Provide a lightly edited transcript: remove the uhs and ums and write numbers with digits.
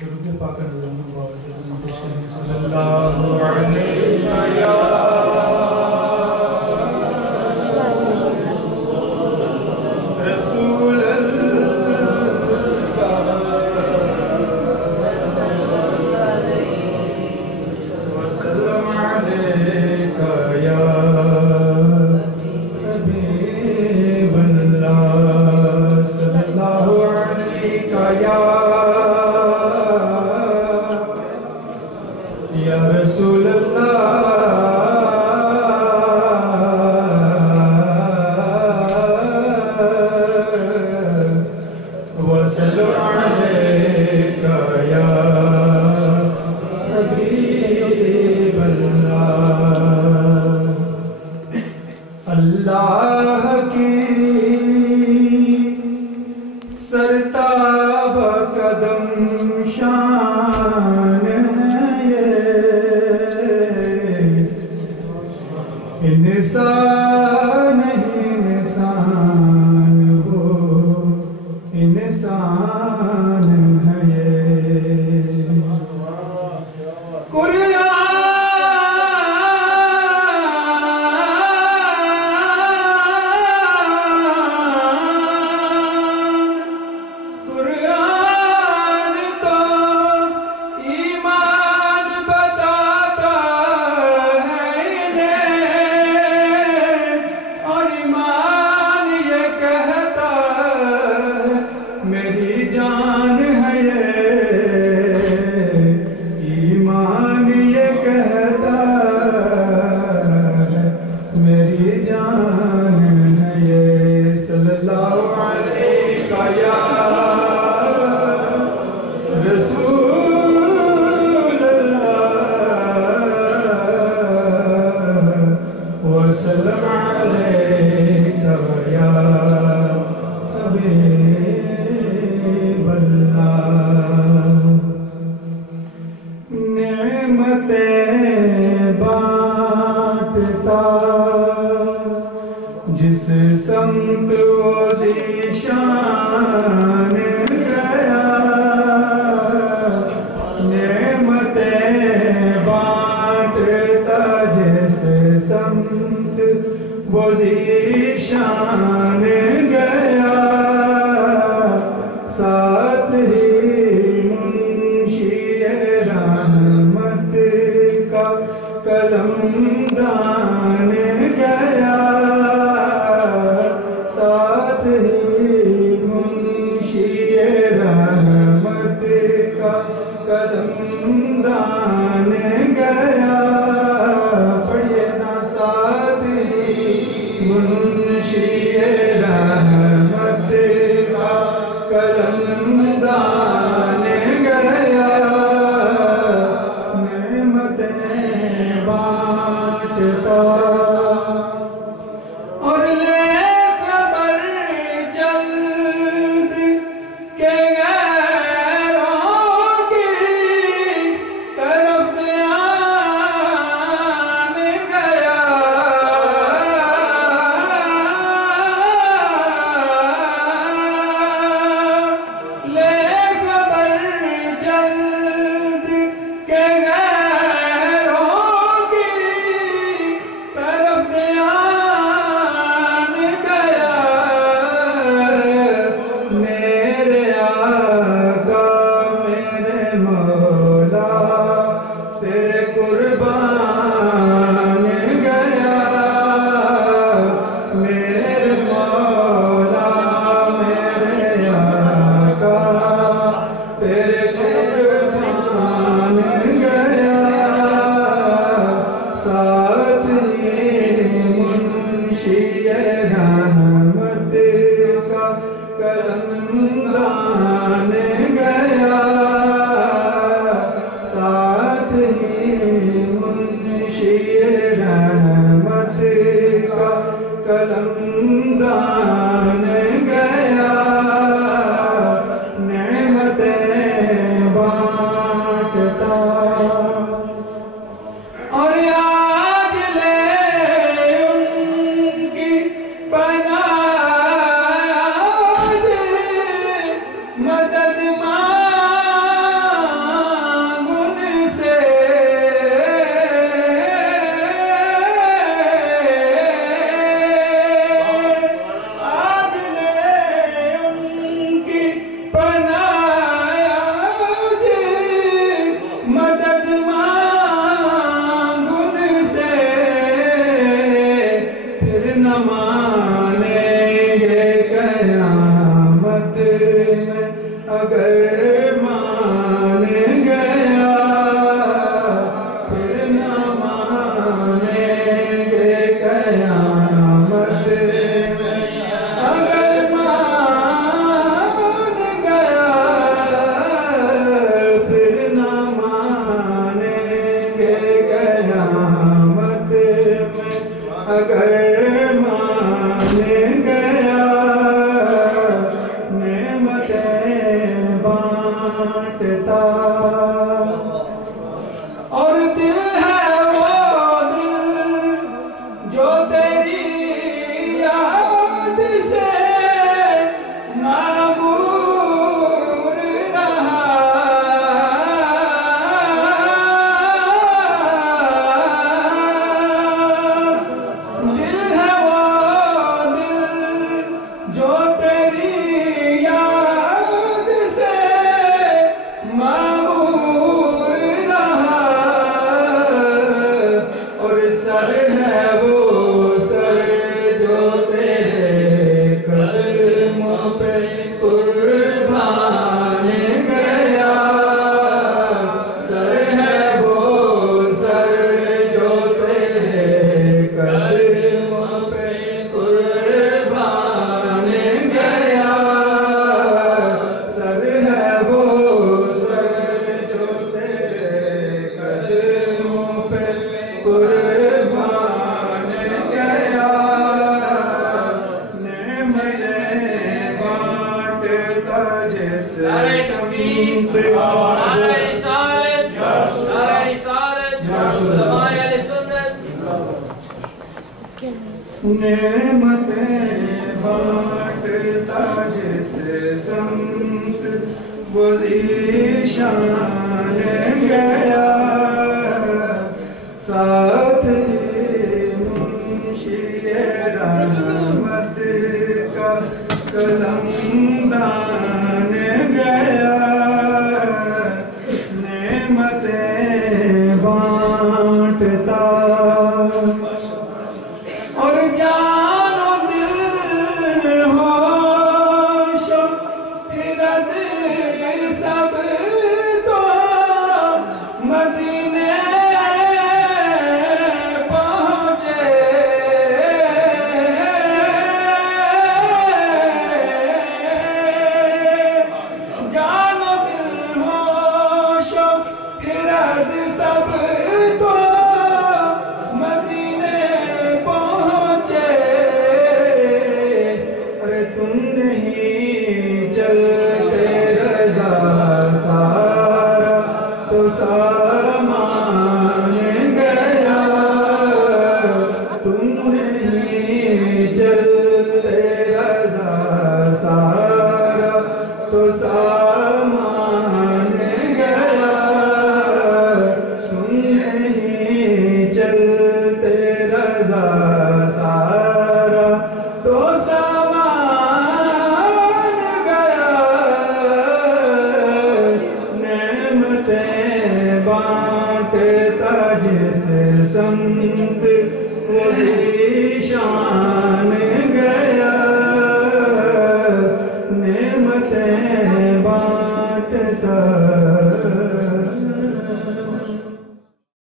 दरूद पाक नज़र मुबारक सल्लल्लाहु अलैहि या रसूल वसल्लम अलैका या हबीबल्लाह सल्लल्लाहु अलैका या रसूल अल्लाह की सरताब कदम शान है ये इंसान ही इंसान हो इंसान है ये कुरान जिस संत वो ज़ीशान गया नेमतें बांटता जिस संत वो ज़ीशान गया साथ ही मुंशी रहमत का कलमदान गया साथ ही मुंशी रहमत का कलमदान गया पढ़िए ना साथ ही मुंशी रहमत का कलमदान गया नेमतें बांटता और ले खबर जल्द के गैरों की तरफ ध्यान गया ले खबर जल्द के गैरों की तरफ ध्यान गया मेरे आका मेरे मौला तेरे कुर्बान गया मेरे मौला मेरे आका तेरे कुर्बान गया साथ ही मुंशी रहमत का कलमदान गया साथ ही मुंशी रहमत का कलमदान गया नेमतें बांटता और आज ले उनकी बनाज मदद मांग अगर मान गया फिर न मानेंगे कयामत में। अगर मान गया फिर न मानेंगे कयामत में। अगर मान गया नेमतें बांटता। और दिल है वो दिल जो तेरी याद से मामूर रहा। दिल है वो दिल जो तेरी याद से मामूर रहा। और सर है वो सर जो तेरे कदमों पे कुर्बान गया। सर है वो सर जो तेरे कदमों पे कुर्बान गया। सर है वो सर जो तेरे कदमों पे कुर्बान गया। नेमतें बांटता जैसे संत नेमतें बांटता जैसे संत वो ज़ीशान गया। साथ ही मुंशी रहमत का कलमदान गया। नेमतें बांटता। और जानो दिल होशो फिरद सब तो मदीने पहुँचे। जानो दिल होशो फिरद सब तो मदीने पहुँचे। अरे तुम नहीं चलते रज़ा सारा तो सामान गया। तुम नहीं चलते रज़ा सारा तो सामान गया। तुम नहीं चलते रज़ा सारा तो सामान गया। नेमतें बांटता जैसे संत वो ज़ीशान